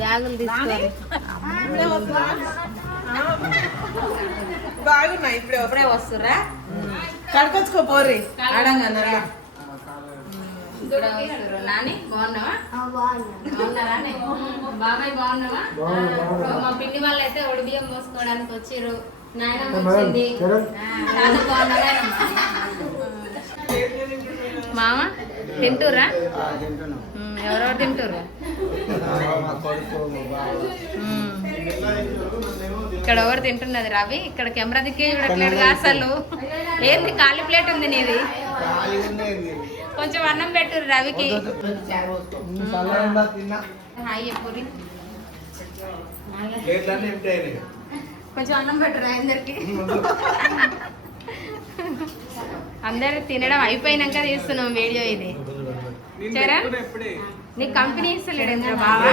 బ్యాగులు తీసుకోవాలి. బాగున్నాయి. ఇప్పుడే వస్తురా కడుకొచ్చుకోపోర్రి అడంగా నాని బాగున్నావా? బాబాయ్ బాగున్నావా? మా పిండి వాళ్ళు అయితే ఒడిబియ్యం పోసుకోవడానికి వచ్చారు. నాయనమ్మ వచ్చింది. బాగున్నారా మామ? తింటురా? ఎవరెవరు తింటురు? ఇక్కడ ఎవరు తింటున్నది? రవి ఇక్కడ కెమెరా దిక్కే చూడట్లేడుగా అసలు. ఏంది ఖాళీ ప్లేట్ ఉంది నీది? కొంచెం అన్నం పెట్టు రవికి. హాయ్ పూరి కొంచెం అన్నం పెట్టరు అందరికి. అందరు తినడం అయిపోయినాక తీస్తున్నాం వీడియో ఇది. చరణ్ నీకు కంపెనీ ఇస్తలేడు ఎందుకు బావా?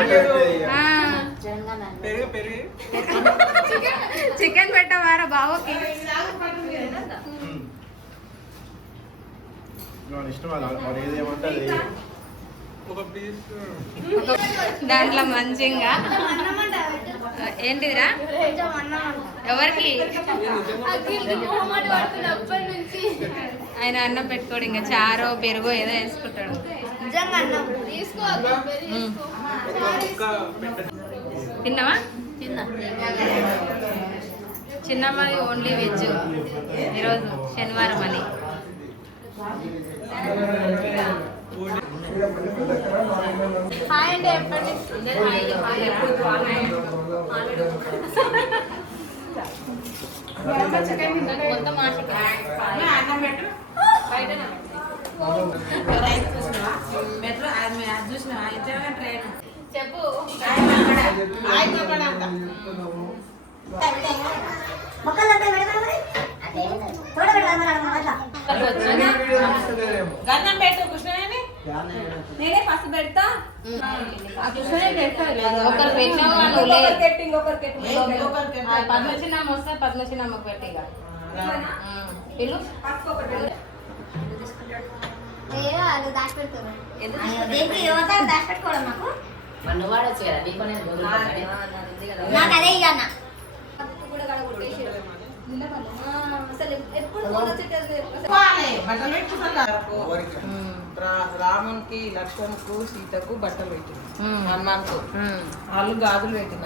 చికెన్ పెట్టవారా బావకి? దాంట్లో మంచిగా ఏంటిదిరా? ఎవరికి? ఆయన అన్నం పెట్టుకోడు, ఇంకా చారో పెరుగో ఏదో వేసుకుంటాడు. తిన్నావా? చిన్నమ్మాయి ఓన్లీ వెజ్ ఈరోజు శనివారం అని. హాయ్ అండి చెప్పండి. మొత్తం చెప్పు. గన్నం పెట్టు కృష్ణ. నేనే ఫస్ట్ పెడతా. ఒకరు పెట్టినావు పద్మచిన్నమ్మ వస్తే పద్మచిన్నమ్మకు పెట్టి పిల్లు అదే ఇక రామునికి లక్ష్మణ్కు సీతకు బట్టలు పెట్టిన హనుమాన్కు వాళ్ళు గాజులు పెట్టిన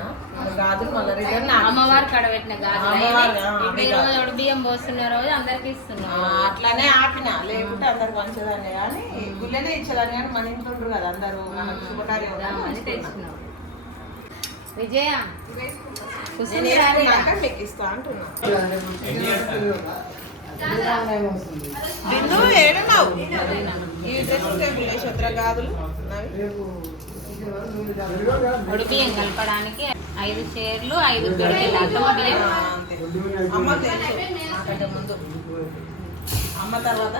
గాజులు మళ్ళీ రిటర్న్ అమ్మవారు కడ పెట్టిన గాజులు బియ్యం పోస్తున్న రోజు అందరికి ఇస్తున్నా. అట్లానే ఆపిన, లేకుంటే అందరికి మంచిదాన్ని కానీ గుళ్ళనే ఇచ్చేదాన్ని కానీ మన ఇంట్లో ఉండరు కదా అందరూ. మనకు శుభకార్యం తెచ్చుకున్నాం. విజయ మీకు ఇస్తా అంటున్నా. బిందు ఏడున్నావు? ఇవి తెచ్చుకుంటే శత్ర గాజులు బియ్యం కలపడానికి 5 చీరలు 5 పిడికిలు. అమ్మ తెలుసు నాకంటే ముందు, అమ్మ తర్వాత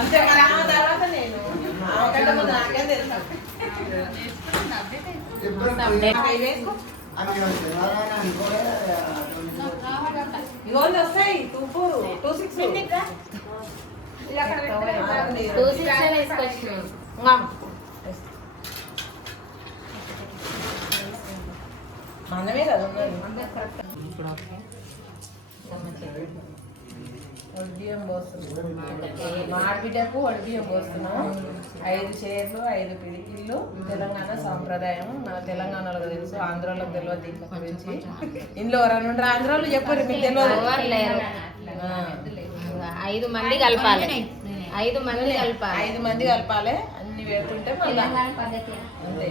అంతే కదా. అమ్మ తర్వాత నేను, నాకంటే ముందు నాకేం తెలుసు. ఇవన్నీ వస్తాయి 26 మనమే కదా వడిబియ్యం పోస్తున్నాం. మాడిబిడ్డకు వడిబియ్యం పోస్తున్నాం. 5 చీరలు 5 పిడికిళ్ళు. తెలంగాణ సాంప్రదాయం. మన తెలంగాణలో తెలుసు, ఆంధ్రాలోకి తెలియదు దీని గురించి. ఇంట్లో ఎవరైనా ఉంటారు ఆంధ్రాలో చెప్పరు, మీకు తెలియదు. 5 మంది కలపాలి. 5 మంది కలపాలి. 5 మంది కలపాలి. అన్ని పెడుతుంటే మళ్ళీ అంతే.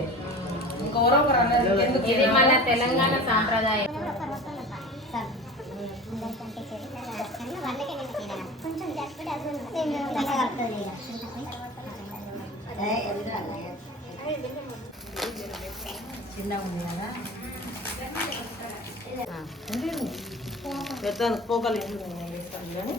ఇంకెవరో ఒకరు అన్నారు ఎందుకు. ఇది మన తెలంగాణ సాంప్రదాయం. చిన్న ఉంది కదా పెద్ద పోకలు చేస్తారు.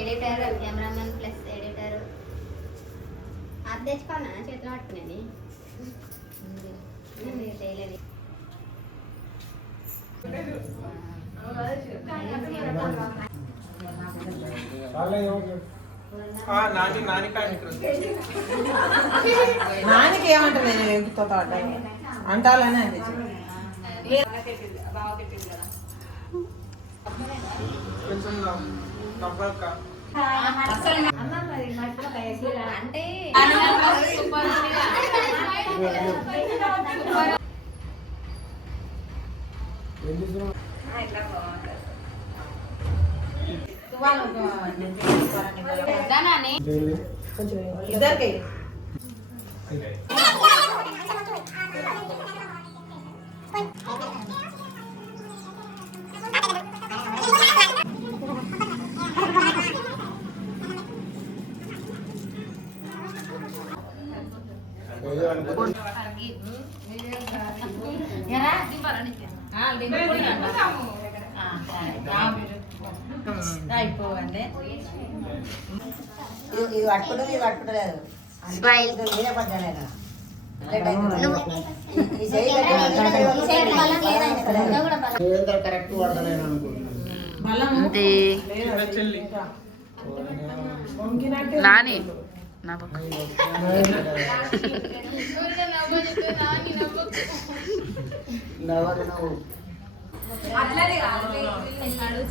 ఎడిటర్ కెమెరామెన్ ప్లస్ ఎడిటర్ అది తెచ్చుకోవాలా చేతిలో పట్టుకునేది చేయలేదు. నానికి ఏమంటా నేను ఎంపుతో అంటాలని అనిపించింది. అంటే ఇద్దరికి అయిపోవండి ఇది పట్టుకుంటే ఇది పట్టుకుంటలేదు మీరే పడ్డాను కరెక్ట్ పడతలేను అనుకుంటున్నాను. నాని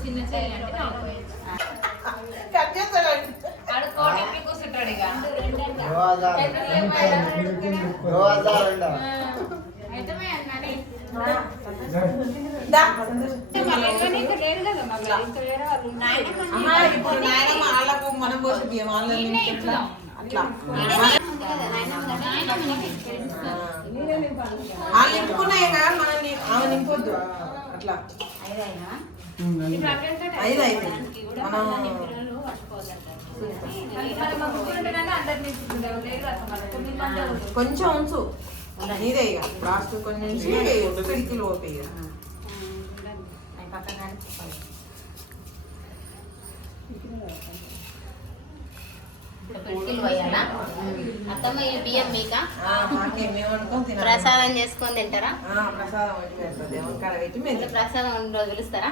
చిన్న చెయ్యి అంటే కూర్చుంటాడు ఇక ఇప్పుడు నాయనమ్మ వాళ్ళకు మనం పోసి బియ్యం అట్లా వాళ్ళు నింపుకున్నాయి కదా మనల్ని ఆమె నింపొద్దు అట్లా 5 అయిపోయింది మనం కొంచెం ఉంచు నీదే ఇక లాస్ట్ కొంచెం పిడికిలు ఓపి అత్తమ్మ ఈ బియ్యం మీక ప్రసాదం చేసుకొని తింటారా? ప్రసాదం ఉన్న రోజు పిలుస్తారా?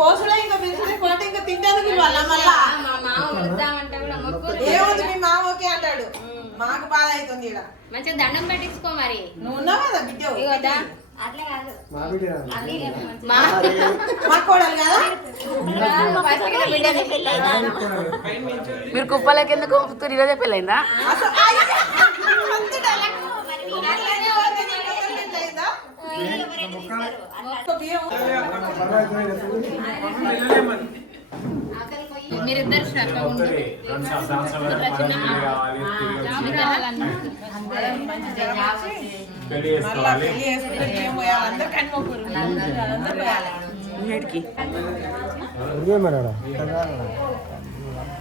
పోసుడే ఇంకా పిలిచిన ఇంకా తింటానికి వాళ్ళ మళ్ళా మా మామ వద్దామంటే కూడా మొక్కులు ఏమవుతుంది మీ మామ ఓకే అంటాడు. మాకు బాధ అవుతుంది ఇక్కడ మంచిగా దండం పెట్టించుకో మరి. నువ్వు ఉన్నావు కదా బిడ్డ ఇవ్వదా? అట్లా కాదు మా కోడలు కదా మీరు కుప్పలకి ఎందుకు ఈరోజే పెళ్ళైందా? మీరిద్దరు శ్రద్ధ ఉంటారు.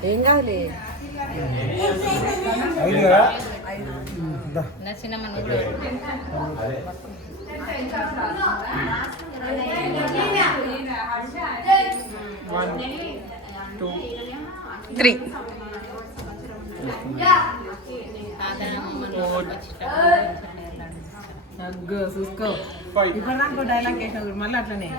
ఏం కాదులే చిన్న మన 2 3 చూసుకో ఇప్పుడు నాకు డైలాగ్ వేసిన మళ్ళీ అట్లనే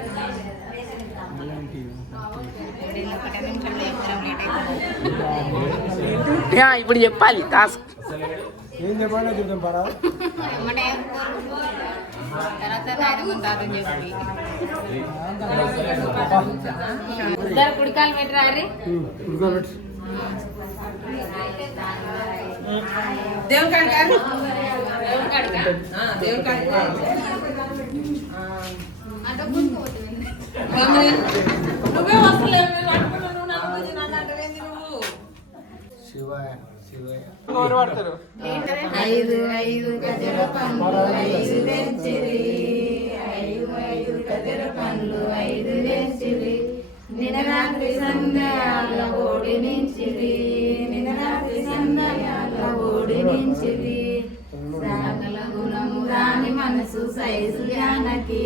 ఇప్పుడు చెప్పాలి టాస్క్ ఏం చెప్పాలో చూద్దాం పరా ఇద్దరు కుడికాలు పెట్టరారి దేవుని కాడికి దేవుడి కాడికా? దేవుని కాడికి నువ్వే వస్తలేవు నువ్వు నన్ను గురించి నన్ను అంటవేంది నువ్వు శివాయ శివాయ 5 గజల పండ్లు 5 తెచ్చిరి 5 గజల పండ్లు 5 తెచ్చిరి రాత్రి సంధ్యాల ఓడినించిది నిన్న రాత్రి సంధ్యాల ఓడినించిది సకల గుణము దాని మనసు సైజు జానకి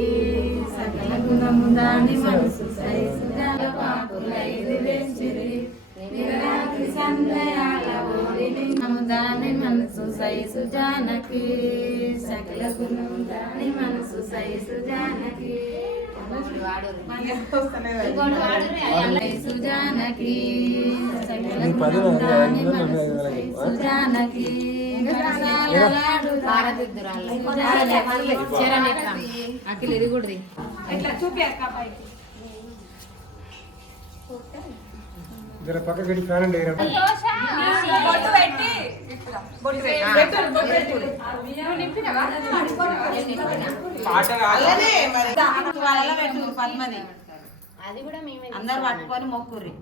సకల గుణము దాని మనసు సైజు జాన పాపులైది వెంచిరి నిన్న రాత్రి సంధ్యాల ఓడినించము దాని మనసు సైజు జానకి సకల గుణము దాని మనసు సైజు జానకి సుజానకి సుజానకి అఖిల్ ఇది కూడా ఇట్లా చూపి అక్క జర పక్క గడి ఫ్యాన్ అండి అది కూడా మేమే అందరు పట్టుకొని మొక్కుర్రి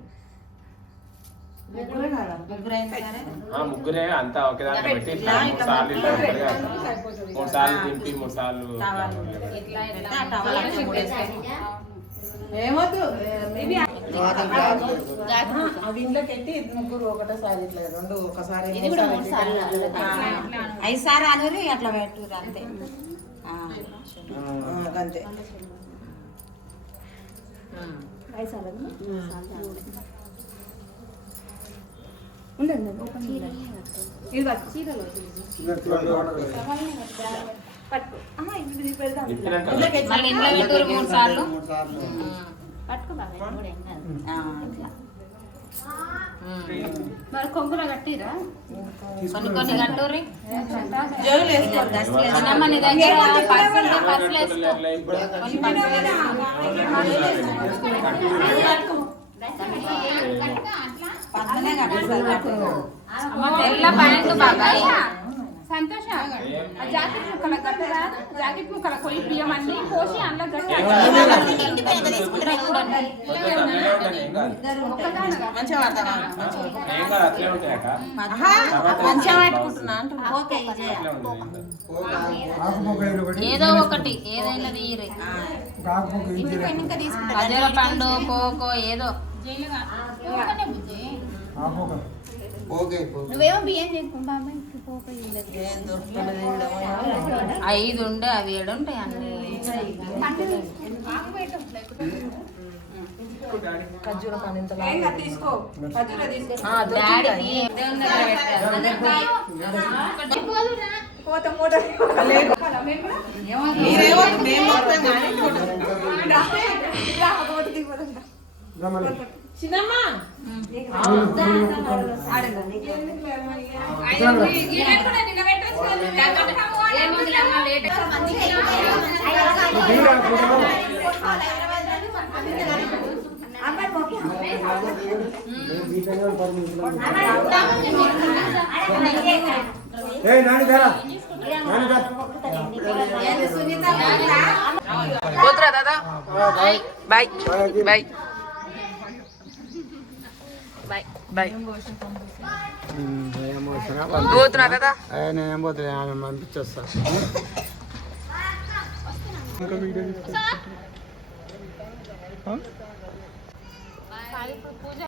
ముగ్గురే అంతా ఒకే దాంట్లో పెట్టి ఇట్లా 3 సార్లు ఇట్లా ఉంటారు కదా. 3 సార్లు తింపి 3 సార్లు ఏమొద్దు అవి ఇంట్లోకి ఎట్టి ముగ్గురు ఒకటేసారి ఇట్లా రెండు ఒకసారి 5 సార్లు అనురి అట్లా పెట్టుర్రి అంతే అంతే మళ్ళీ ఇంట్లో పెట్టూరు 3 సార్లు మరి కొంగులో కట్టిరా కొన్ని కొన్ని కట్టూరి చిన్నమ్మ నీ దగ్గర పర్సులు వేసుకో అమ్మ తెల్ల ప్యాంటు బాబాయ్ సంతోష జాకెట్ ముక్కల కట్టరా జాకెట్ ముక్కల కొయ్యి బియ్యం అన్ని పోసి అందులో గట్టి ఏదో ఒకటి ఏదైనా తీయరే ఖజూర పండు కోకో ఏదో నువ్వేమో బియ్యం చేసుకుంటా 5 ఉండే అవి 7 ఉంటాయి అన్ని ఖర్జూర పండు తీసుకో డాడీ దేవుని దగ్గర చిన్నమ్మా పోతురా దాదా బాయ్ బాయ్ బాయ్ బాయ్ పోతున్నా కదా నేను పోతే పంపించేస్తా